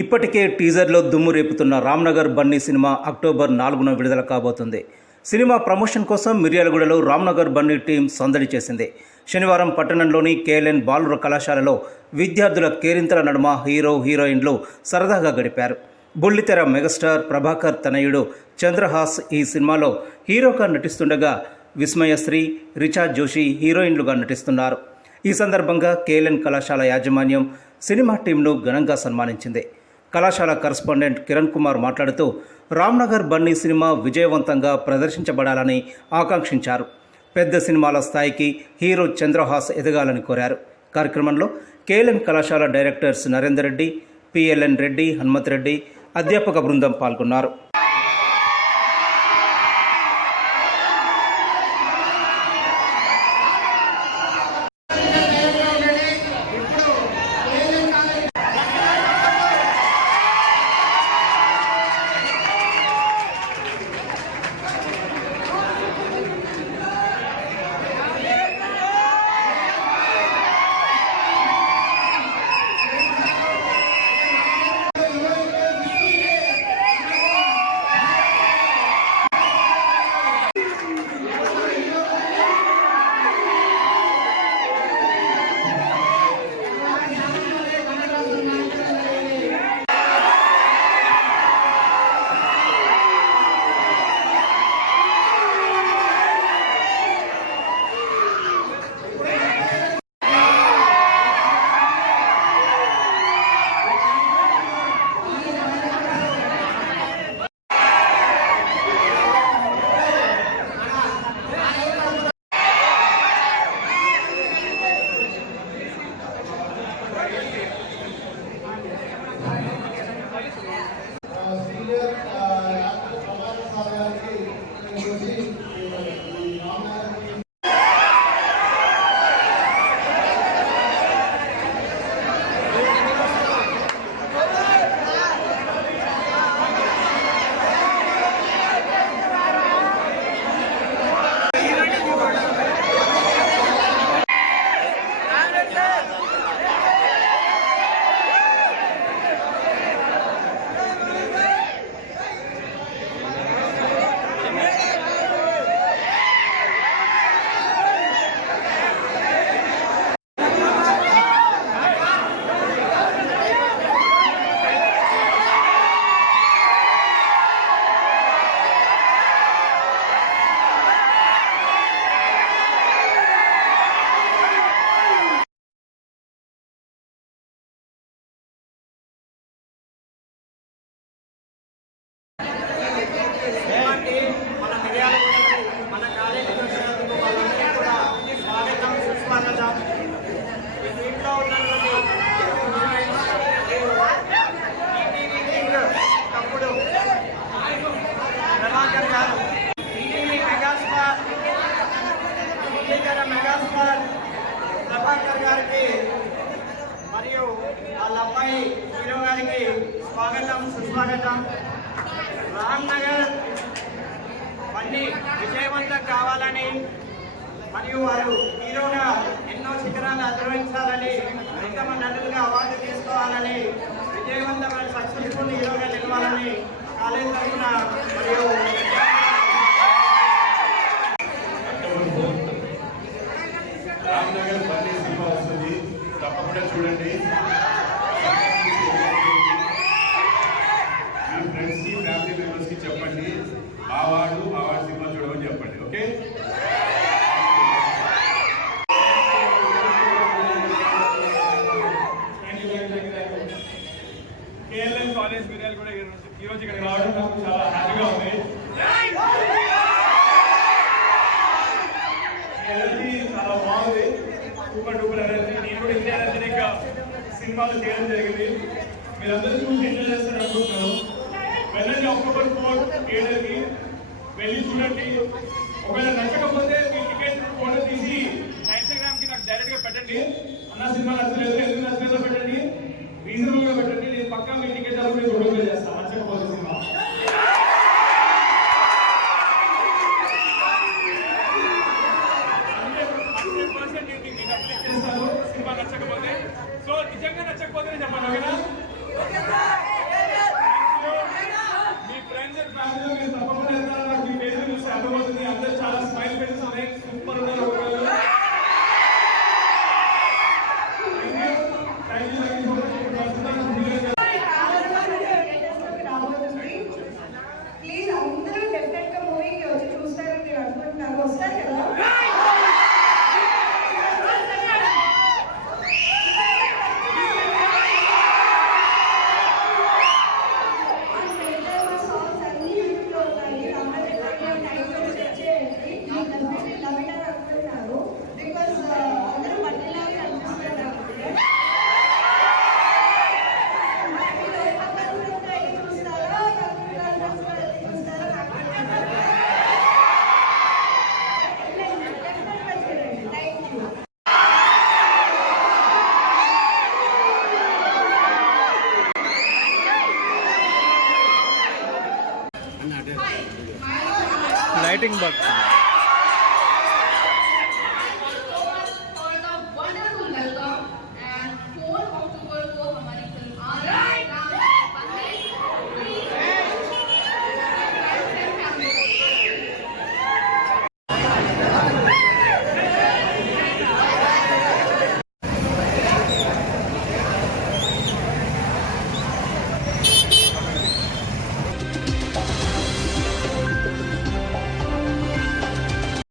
ఇప్పటికే టీజర్లో దుమ్ము రేపుతున్న రామ్నగర్ బన్నీ సినిమా అక్టోబర్ 4న విడుదల కాబోతుంది. సినిమా ప్రమోషన్ కోసం మిర్యాలగూడలో రామ్నగర్ బన్నీ టీం సందడి చేసింది. శనివారం పట్టణంలోని కేఎల్ఎన్ బాలుర కళాశాలలో విద్యార్థుల కేరింతల నడుమ హీరో హీరోయిన్లు సరదాగా గడిపారు. బుల్లితెర మెగాస్టార్ ప్రభాకర్ తనయుడు చంద్రహాస్ ఈ సినిమాలో హీరోగా నటిస్తుండగా విస్మయశ్రీ, రిచా జోషి హీరోయిన్లుగా నటిస్తున్నారు. ఈ సందర్భంగా కేఎల్ఎన్ కళాశాల యాజమాన్యం సినిమా టీంను ఘనంగా సన్మానించింది. కళాశాల కరస్పాండెంట్ కిరణ్ కుమార్ మాట్లాడుతూ రామ్నగర్ బన్నీ సినిమా విజయవంతంగా ప్రదర్శించబడాలని ఆకాంక్షించారు. పెద్ద సినిమాల స్థాయికి హీరో చంద్రహాస్ ఎదగాలని కోరారు. కార్యక్రమంలో కేఎల్ఎన్ కళాశాల డైరెక్టర్స్ నరేందర్ రెడ్డి, పిఎల్ఎన్ రెడ్డి, హనుమత్ రెడ్డి, అధ్యాపక బృందం పాల్గొన్నారు. ప్రభాకర్ గారికి మరియు వాళ్ళ అబ్బాయి హీరో గారికి స్వాగతం, సుస్వాగతం. రామ్నగర్ బన్నీ విజయవంతం కావాలని మరియు వారు హీరోగా ఎన్నో శిఖరాలు అధిరోహించాలని, ఉత్తమ నటులుగా అవార్డు తీసుకోవాలని, విజయవంతమైన సక్సెస్ఫుల్ హీరోగా నిలవాలని కాలేజ్ తరఫున మరియు రామ్నగర్ బన్నీ సినిమా వస్తుంది, తప్పకుండా చూడండి. మీ ఫ్రెండ్స్కి, ఫ్యామిలీ మెంబర్స్కి చెప్పండి, మావాడు సినిమా చూడమని చెప్పండి. ఓకే, కేఎల్ఎన్ కాలేజ్ మిర్యాలు కూడా ఈరోజు ఇక్కడ రావడం నాకు చాలా హ్యాపీగా ఉంది. చాలా బాగుంది, సూపర్ డూపర్ ఎనర్జీ. నేను కూడా ఇండియా ఎనర్జీనిక్ సినిమాలు చేయడం జరిగింది. మీరందరూ చూసి ఎంజాయ్ చేస్తారు అనుకుంటున్నాను. వెళ్ళండి అక్టోబర్ 4 థియేటర్కి వెళ్ళి చూడండి. ఒకవేళ నచ్చకపోతే మీ టికెట్ ఫోటో తీసి ఇన్స్టాగ్రామ్కి నాకు డైరెక్ట్గా పెట్టండి. అన్న సినిమా నచ్చలేదు, ఎందుకు నచ్చలేదో పెట్టండి, రీజనబుల్గా పెట్టండి. నేను పక్కా మీ టికెట్ కూడా గొడవ చేస్తాను నచ్చకపోతే సినిమా. సినిమా నచ్చకపోతే, సో నిజంగా నచ్చకపోతే చెప్పండి, ఓకేనా? నెక్స్ట్ సూపర్ ఉన్నారు ఒకళ్ళు. Thank you so much. Please అందరూ డెఫినెట్ గా మూవీకి వచ్చి చూస్తారని నేను అనుకుంటున్నాను. వస్తారు కదా? సాంగ్స్ అన్ని యూట్యూబ్లో ఉన్నాయి. అనుకుంటున్నారు బికాస్ అందరూ బట్టలాగే అనిపిస్తున్నారు. Lighting box